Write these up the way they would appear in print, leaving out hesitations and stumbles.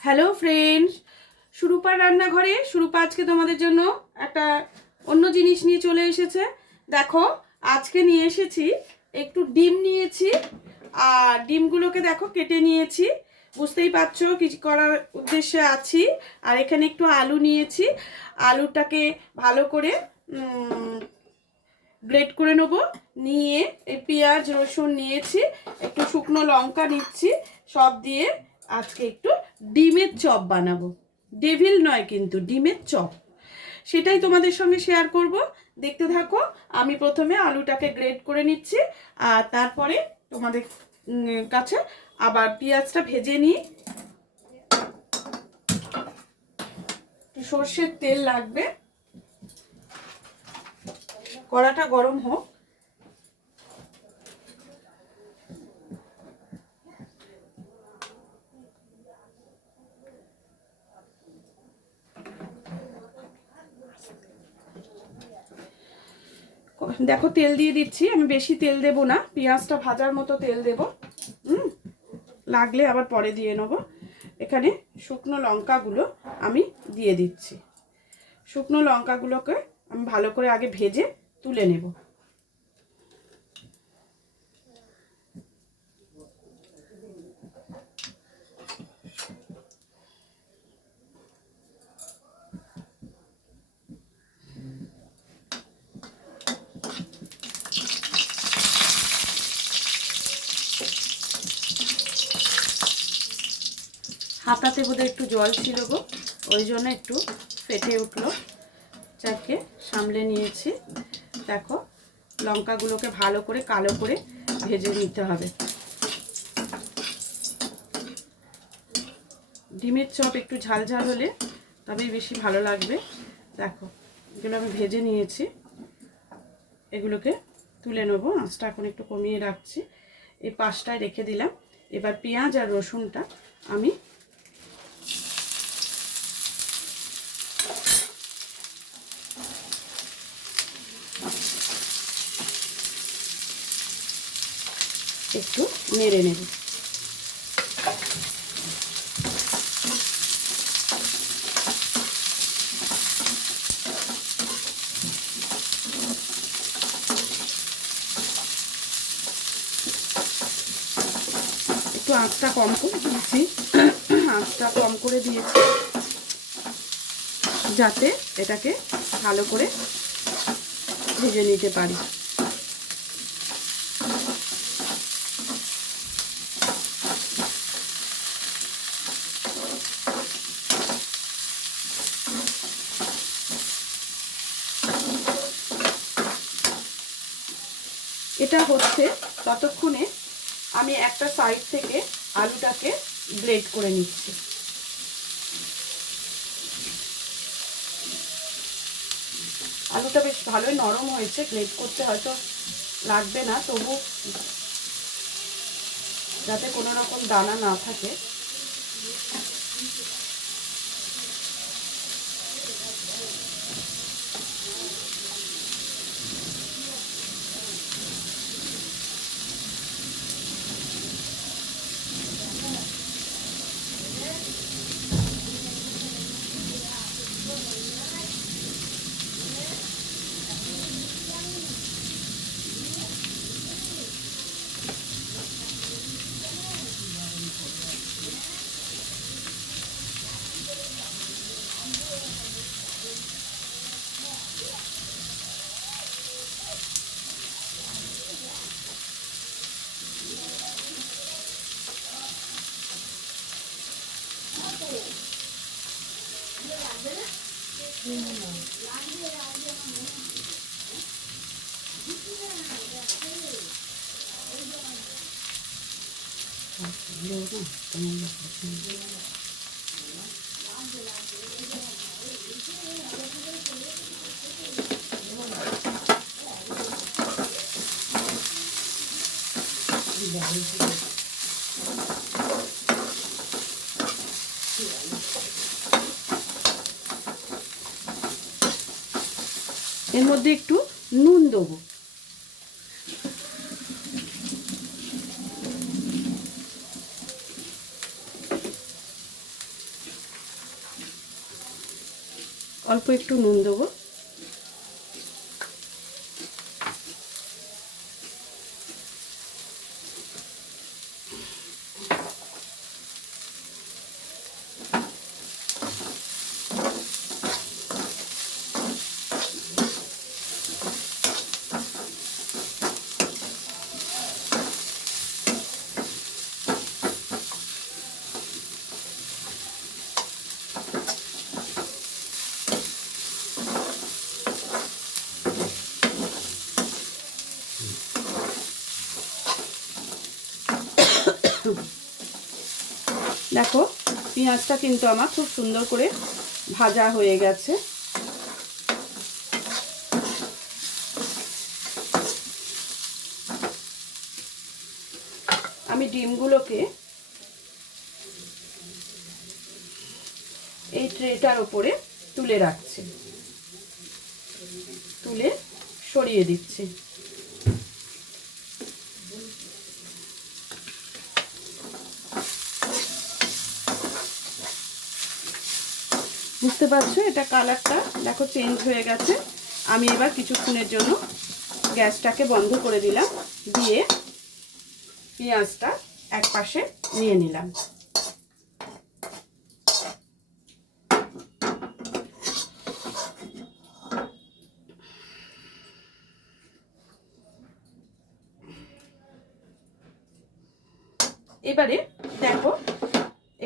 Hello friends, সুরূপার রান্নাঘরে সুরূপা আজকে তোমাদের জন্য একটা অন্য জিনিস নিয়ে চলে এসেছে। দেখো, আজকে নিয়ে এসেছি একটু ডিম নিয়েছি, আর ডিমগুলোকে দেখো কেটে নিয়েছি, বুঝতেই পারছো কিছু করার উদ্দেশ্যে আছি। আর এখানে একটু আলু নিয়েছি, আলুটাকে ভালো করে গ্রেট করে নেব। নিয়ে এই পেঁয়াজ রসুন নিয়েছি, একটু শুকনো লঙ্কা নিচ্ছি, সব দিয়ে আজকে একটু ডিমের চপ বানাবো। ডেভিল নয় কিন্তু, ডিমের চপ, সেটাই তোমাদের সঙ্গে শেয়ার করব। দেখতে থাকো। আমি প্রথমে আলুটাকে গ্রেট করে নিচ্ছি, আর তারপরে তোমাদের কাছে আবার পেঁয়াজটা ভেজে নিই। সর্ষের তেল লাগবে, কড়াটা গরম হোক। দেখো, তেল দিয়ে দিচ্ছি, আমি বেশি তেল দেব না, পেঁয়াজটা ভাজার মতো তেল দেব। লাগলে আবার পরে দিয়ে নেব। এখানে শুকনো লঙ্কাগুলো আমি দিয়ে দিচ্ছি। শুকনো লঙ্কাগুলোকে আমি ভালো করে আগে ভেজে তুলে নেব। হাতাতে বোধহয় একটু জল ছিল গো, ওই জন্য একটু ফেটে উঠলো, যাকে সামলে নিয়েছি। দেখো, লঙ্কাগুলোকে ভালো করে কালো করে ভেজে নিতে হবে। ডিমের চপ একটু ঝাল ঝাল হলে তবেই বেশি ভালো লাগবে। দেখো, এগুলো আমি ভেজে নিয়েছি, এগুলোকে তুলে নেব। আঁচটা এখন একটু কমিয়ে রাখছি, এই পাশটায় রেখে দিলাম। এবার পেঁয়াজ আর রসুনটা আমি একটু নেড়ে নেব। একটু আঁচটা কম করে দিয়েছি, আঁচটা কম করে দিয়েছি যাতে এটাকে ভালো করে ভেজে নিতে পারি। এটা হচ্ছে, ততক্ষণে আমি একটা সাইড থেকে আলুটাকে গ্রেট করে নিচ্ছি। আলুটা বেশ ভালোই নরম হয়েছে, গ্রেট করতে হয়তো লাগবে না, তবু যাতে কোনো রকম দানা না থাকে। এর মধ্যে একটু নুন দেবো। অল্প একটু নুন দেবো। দেখো পেঁয়াজটা কিন্তু আমার খুব সুন্দর করে ভাজা হয়ে গেছে। আমি ডিমগুলোকে এই ট্রেটার ওপরে তুলে রাখছি, তুলে সরিয়ে দিচ্ছি। বুঝতে পারছো এটা কালারটা দেখো চেঞ্জ হয়ে গেছে। আমি এবার কিছুক্ষণের জন্য গ্যাসটাকে বন্ধ করে দিলাম, দিয়ে পেঁয়াজটা এক পাশে নিয়ে নিলাম। এবারে দেখো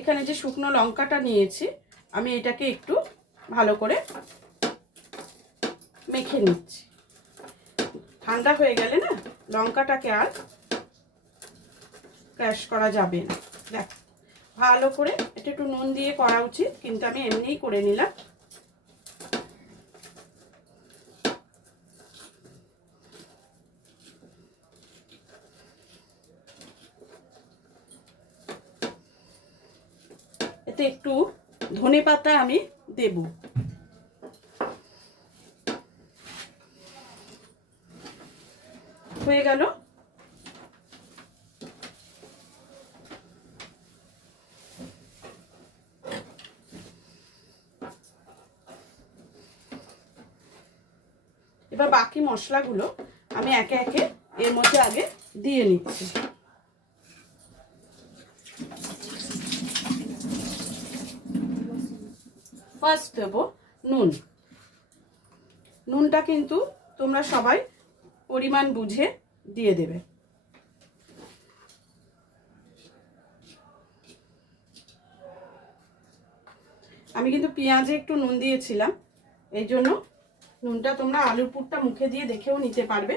এখানে যে শুকনো লঙ্কাটা নিয়েছি আমি এটাকে একটু ভালো করে মেখে নিচ্ছি। ঠান্ডা হয়ে গেলে না লঙ্কাটাকে আর ক্র্যাশ করা যাবে না। দেখো ভালো করে এটা একটু নুন দিয়ে করা উচিত, কিন্তু আমি এমনিই করে নিলাম। এতে একটু ধনেপাতা আমি দেব। হয়ে গেল। এবার বাকি মশলাগুলো আমি একে একে এর মধ্যে আগে দিয়ে নিচ্ছি। ফার্স্ট দেব নুন। নুনটা কিন্তু তোমরা সবাই পরিমাণ বুঝে দিয়ে দেবে। আমি কিন্তু পেঁয়াজে একটু নুন দিয়েছিলাম, এই জন্য নুনটা তোমরা আলুর পুরটা মুখে দিয়ে দেখেও নিতে পারবে।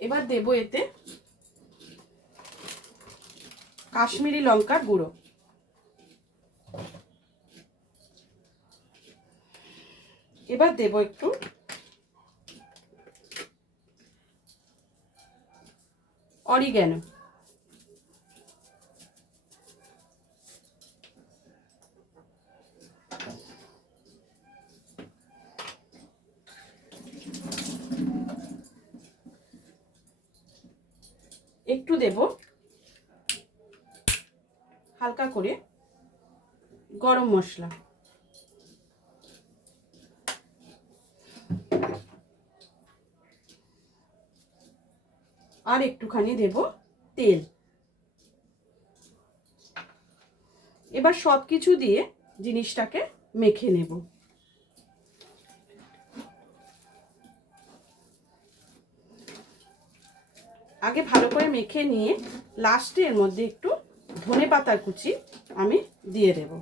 এবার দেব এতে কাশ্মীরি লঙ্কার গুঁড়ো। এবার দেব একটু অরিগ্যানো। একটু দেব হালকা করে গরম মশলা। আর একটুখানি দেব তেল। এবার সব কিছু দিয়ে জিনিসটাকে মেখে নেব। আগে ভালো করে মেখে নিয়ে লাস্টে এর মধ্যে একটু ধনেপাতার কুচি আমি দিয়ে দেব।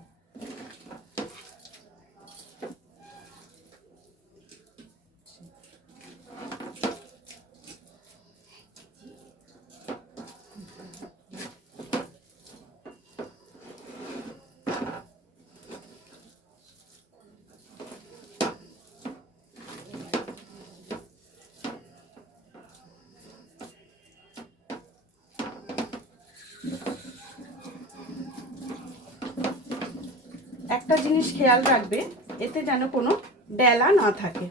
একটা জিনিস খেয়াল রাখবে, এতে যেন কোনো ডেলা না থাকে।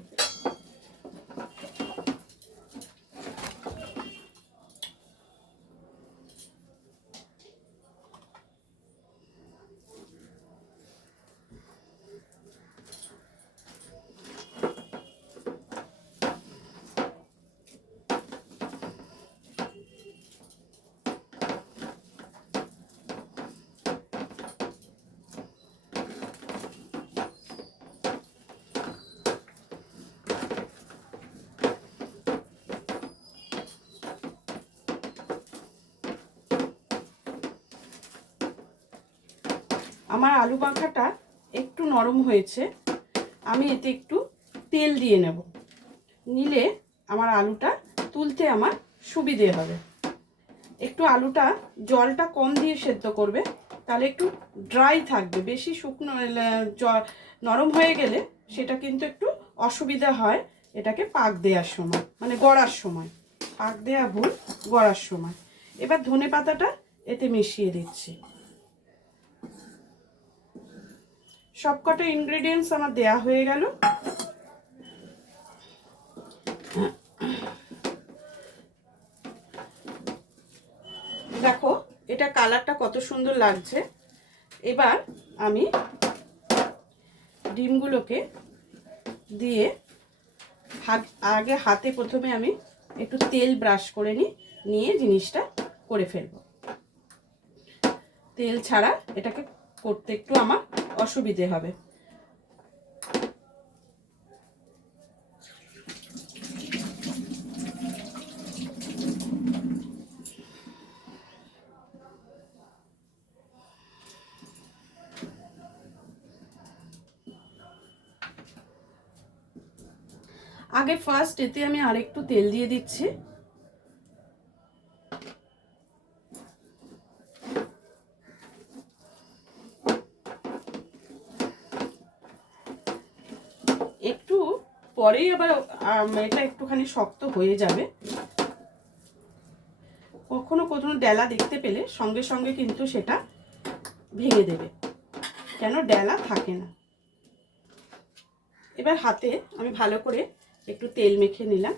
আমার আলু মাখাটা একটু নরম হয়েছে, আমি এতে একটু তেল দিয়ে নেব, নিলে আমার আলুটা তুলতে আমার সুবিধে হবে। একটু আলুটা জলটা কম দিয়ে সেদ্ধ করবে, তাহলে একটু ড্রাই থাকবে। বেশি শুকনো নরম হয়ে গেলে সেটা কিন্তু একটু অসুবিধা হয় এটাকে পাক দেওয়ার সময়, মানে গড়ার সময়। পাক দেওয়া ভুল, গড়ার সময়। এবার ধনে পাতাটা এতে মিশিয়ে দিচ্ছি। সবকটা ইনগ্রেডিয়েন্টস আমার দেয়া হয়ে গেল। দেখো এটা কালারটা কত সুন্দর লাগছে। এবার আমি ডিমগুলোকে দিয়ে আগে হাতে প্রথমে আমি একটু তেল ব্রাশ করে নিয়ে জিনিসটা করে ফেলবো। তেল ছাড়া এটাকে করতে একটু আমার অসুবিধে হবে। আগে ফার্স্ট এতে আমি আরেকটু তেল দিয়ে দিচ্ছি। একটু পরেই আবার এটা একটুখানি শক্ত হয়ে যাবে। কখনো কখনো ডেলা দেখতে পেলে সঙ্গে সঙ্গে কিন্তু সেটা ভেঙে দেবে, কেন ডেলা থাকে না। এবার হাতে আমি ভালো করে একটু তেল মেখে নিলাম।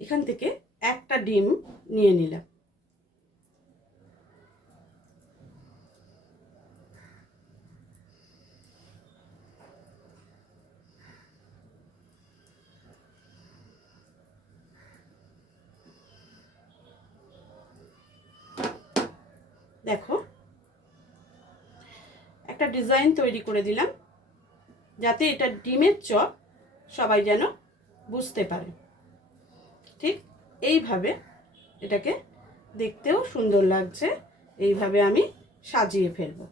এখান থেকে একটা ডিম নিয়ে নিলাম। দেখো একটা ডিজাইন তৈরি করে দিলাম, যাতে এটা ডিমের চপ সবাই যেন বুঝতে পারে। ঠিক এইভাবে এটাকে দেখতেও সুন্দর লাগছে, এইভাবে আমি সাজিয়ে ফেলবো।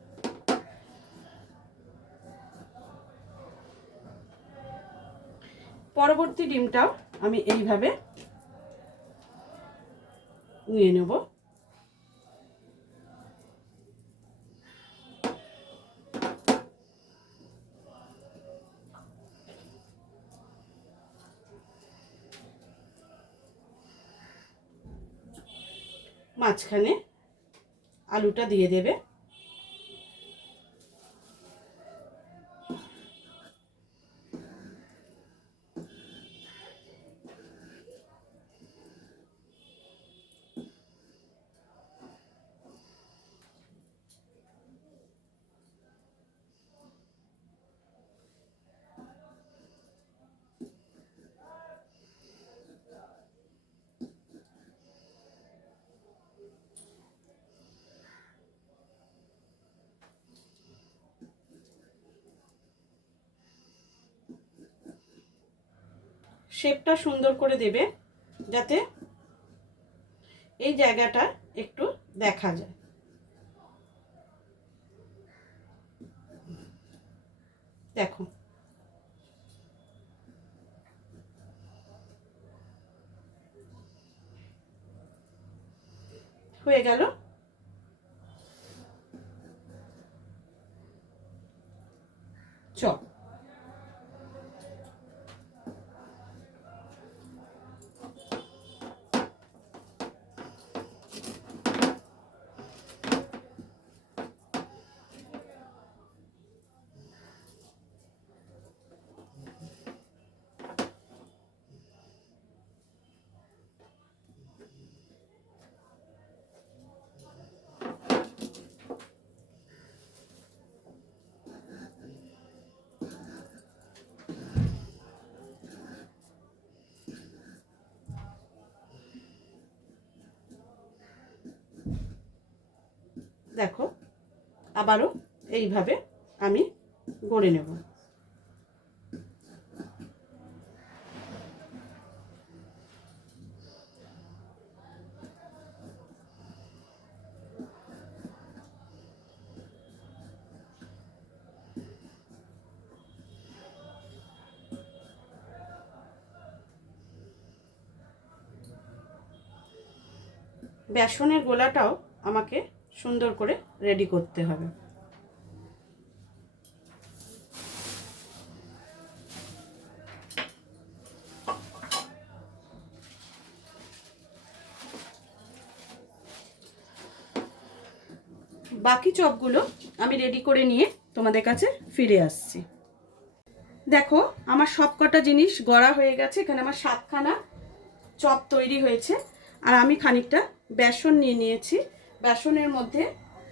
পরবর্তী ডিমটাও আমি এইভাবে নিয়ে নেব। মাঝখানে আলুটা দিয়ে দেবে। শেপটা সুন্দর করে দেবে, যাতে এই জায়গাটা একটু দেখা যায়। দেখো হয়ে গেল। চপ দেখো আবারও এইভাবে আমি গড়ে নেব। বেসনের গোলাটাও আমাকে সুন্দর করে রেডি করতে হবে। বাকি চপগুলো আমি রেডি করে নিয়ে তোমাদের কাছে ফিরে আসছি। দেখো আমার সব কটা জিনিস গড়া হয়ে গেছে। এখানে আমার 7খানা চপ তৈরি হয়েছে। আর আমি খানিকটা বেসন নিয়ে নিয়েছি। বেসনের মধ্যে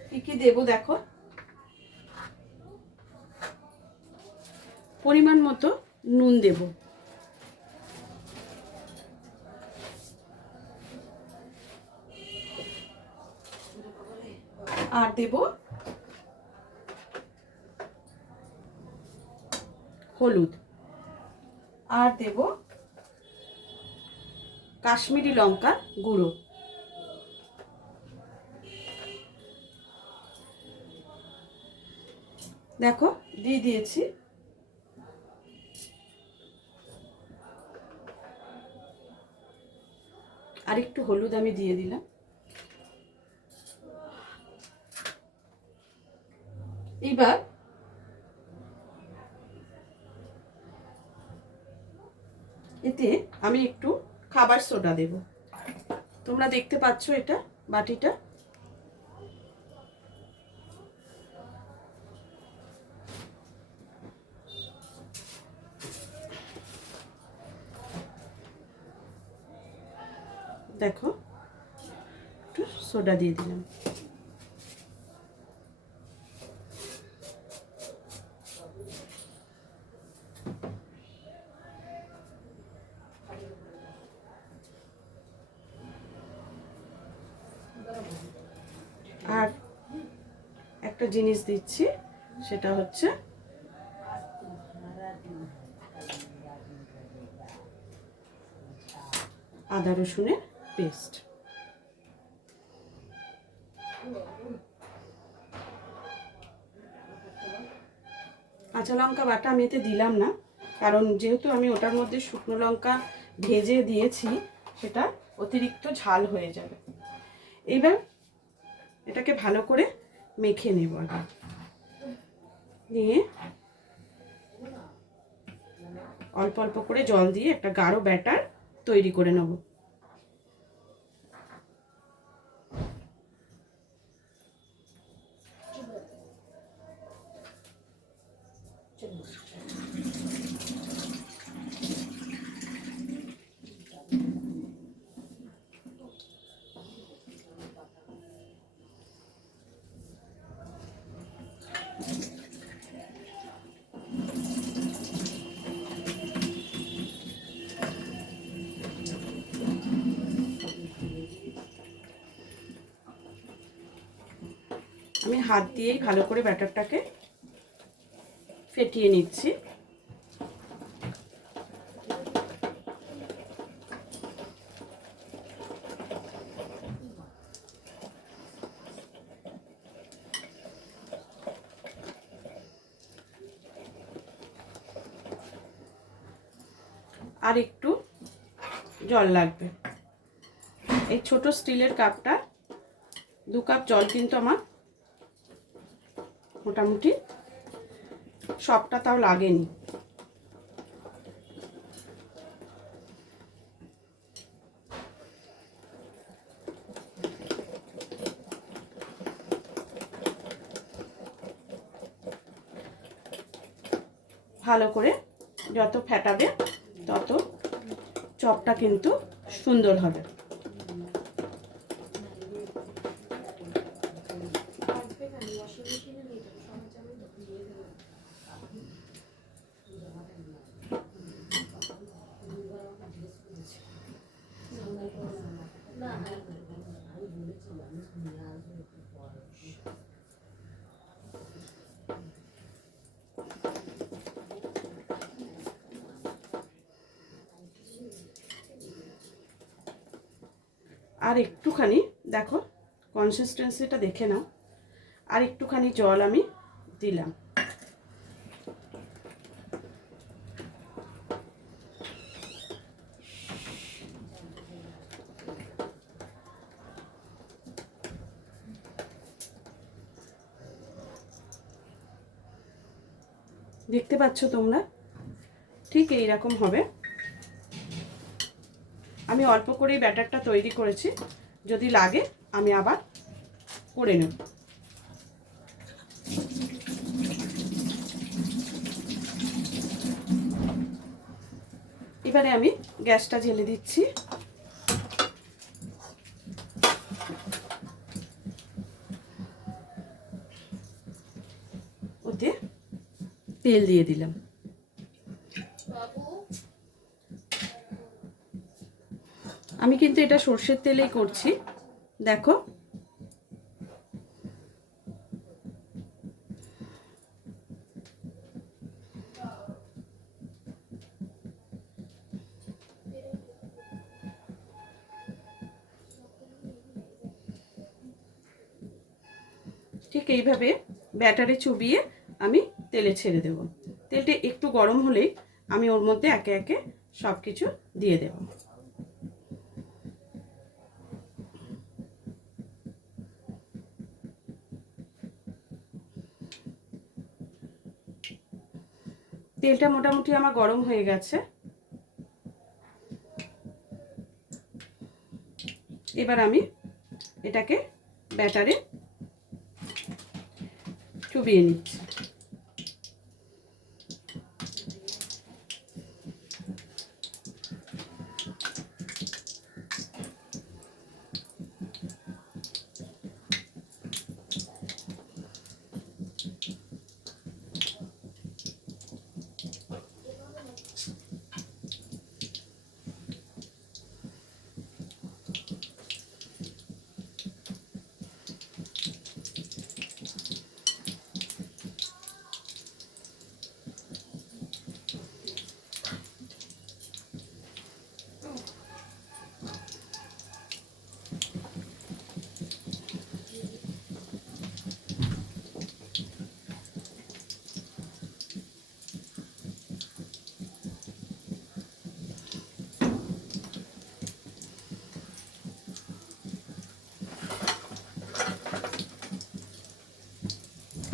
কি কি দেবো দেখো, পরিমাণ মতো নুন দেব, আর দেব হলুদ, আর দেব কাশ্মীরি লঙ্কার গুঁড়ো। দেখো দিয়ে দিয়েছি। আর একটু হলুদ আমি দিয়ে দিলাম। এবার এতে আমি একটু খাবার সোডা দেব। তোমরা দেখতে পাচ্ছ এটা বাটিটা। দেখো একটু সোডা দিয়ে দিলাম। আর একটা জিনিস দিচ্ছি, সেটা হচ্ছে আদা রসুনের পেস্ট। কাঁচা লঙ্কা বাটা আমি এতে দিলাম না, কারণ যেহেতু আমি ওটার মধ্যে শুকনো লঙ্কা ভেজে দিয়েছি, সেটা অতিরিক্ত ঝাল হয়ে যাবে। এবার এটাকে ভালো করে মেখে নেব। আগে নিয়ে অল্প অল্প করে জল দিয়ে একটা গাঢ় ব্যাটার তৈরি করে নেব। আমি হাত দিয়েই ভালো করে ব্যাটারটাকে ফেটিয়ে নিচ্ছি। আর একটু জল লাগবে। এই ছোট স্টিলের কাপটা 2 কাপ জল কিন্তু আমার মোটামুটি সবটা তাও লাগেনি। ভালো করে যত ফেটাবে তত চপটা কিন্তু সুন্দর হবে। না আর একটুখানি দেখো কনসিস্টেন্সিটা দেখে নাও, আর একটুখানি জল আমি দিলাম। দেখতে পাচ্ছ তোমরা, ঠিক এই রকম হবে। আমি অল্প করেই ব্যাটারটা তৈরি করেছি, যদি লাগে আমি আবার করে নেব। এবারে আমি গ্যাসটা জ্বেলে দিচ্ছি। ওতে তেল দিয়ে দিলাম। আমি কিন্তু এটা সর্ষের তেলেই করছি, দেখো। ঠিক এইভাবে ব্যাটারে চুবিয়ে আমি তেলে ছেড়ে দেব। তেলটা একটু গরম হলেই আমি ওর মধ্যে একে একে সব কিছু দিয়ে দেব। তেলটা মোটামুটি আমার গরম হয়ে গেছে। এবার আমি এটাকে ব্যাটারে চুবিয়ে নিচ্ছি।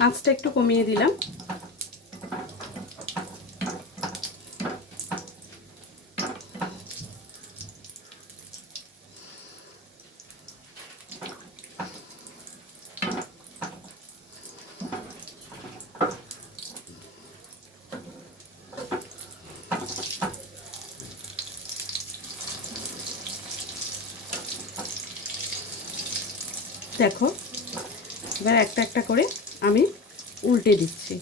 আঁচটা একটু কমিয়ে দিলাম। দেখো, এবার একটা একটা করে আমি উল্টে দিচ্ছি।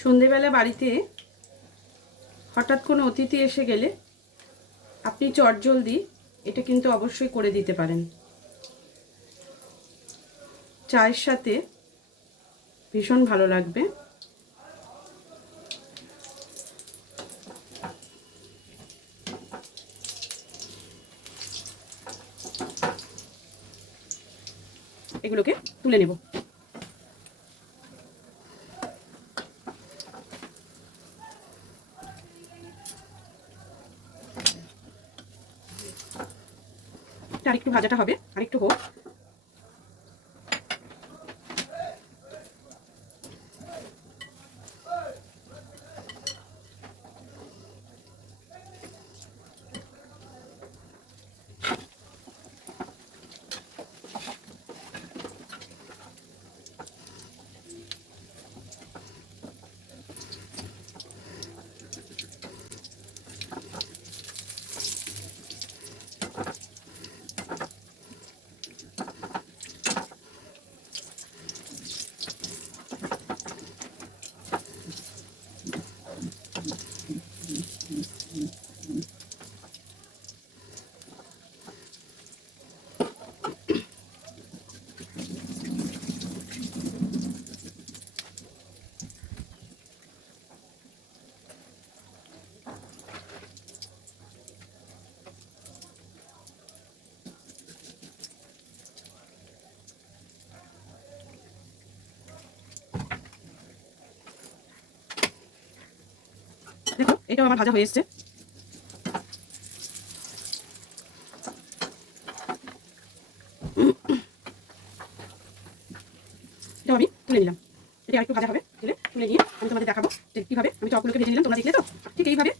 সন্ধেবেলা বাড়িতে হঠাৎ কোনো অতিথি এসে গেলে, আমি কিন্তু এই পিঠেটা বানিয়ে দিই। আর এই পিঠেটা কিন্তু খুব সুন্দর হয়। তোমরা একবার বানিয়ে দেখো। সন্ধেবেলা বাড়িতে হঠাৎ কোনো অতিথি এসে গেলে আমি কিন্তু এই পিঠেটা বানিয়ে দিই। আপনি চটজলদি এটা কিন্তু অবশ্যই করে দিতে পারেন। চায়ের সাথে ভীষণ ভালো লাগবে। এগুলোকে তুলে নেব। আরেকটু ভাজাটা হবে, আরেকটু হোক। দেখো এটাও আমার ভাজা হয়ে এসছে। এটাও আমি তুলে নিলাম। এটা আরেকটু ভাজা হবে, তুলে নিয়ে আমি তোমাদের দেখাবো যে কীভাবে আমি চপগুলোকে ভেজে নিলাম। তোমরা দেখলে তো, ঠিক এইভাবে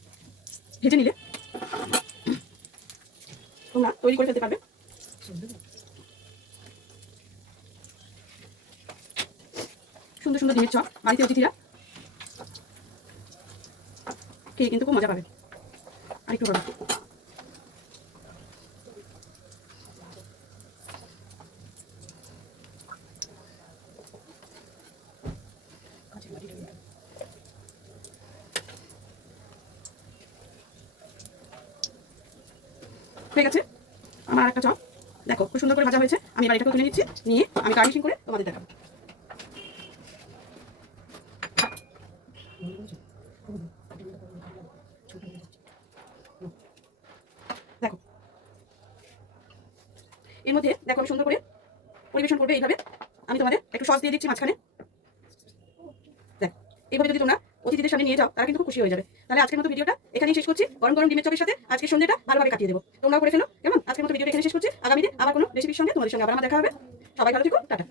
ভেজে নিলে তোমরা তৈরি করে ফেলতে পারবে। সুন্দর সুন্দর ডিমের চপ বাড়িতে অতিথিরা খেয়ে কিন্তু খুব মজা পাবে। আরেকটু করবো। হয়ে গেছে আমার একটা চপ। দেখো খুব সুন্দর করে ভাজা হয়েছে। আমি এবার এটাকে তুলে নিচ্ছি, নিয়ে আমি গার্নিশিং করে তোমাদের দেখাবো। দেখো এর মধ্যে দেখো আমি সুন্দর করে পরিবেশন করবে এইভাবে। আমি তোমাদের একটু সস দিয়ে দিচ্ছি মাঝখানে। দেখো এইভাবে যদি তোমরা অতিথিদের সামনে নিয়ে যাও তারা কিন্তু খুব খুশি হয়ে যাবে। তাহলে আজকের মতো ভিডিওটা এখানেই শেষ করছি। গরম গরম ডিমের চপের সাথে আজকের সন্ধ্যাটা ভালোভাবে কাটিয়ে দেবো। তোমরাও করে ফেলো কেমন। আজকের মতো ভিডিওটা এখানে শেষ করছি। আগামীতে আবার কোনো রেসিপির সঙ্গে তোমাদের সঙ্গে আবার আমার দেখা হবে। সবাই ভালো থেকো, টাটা।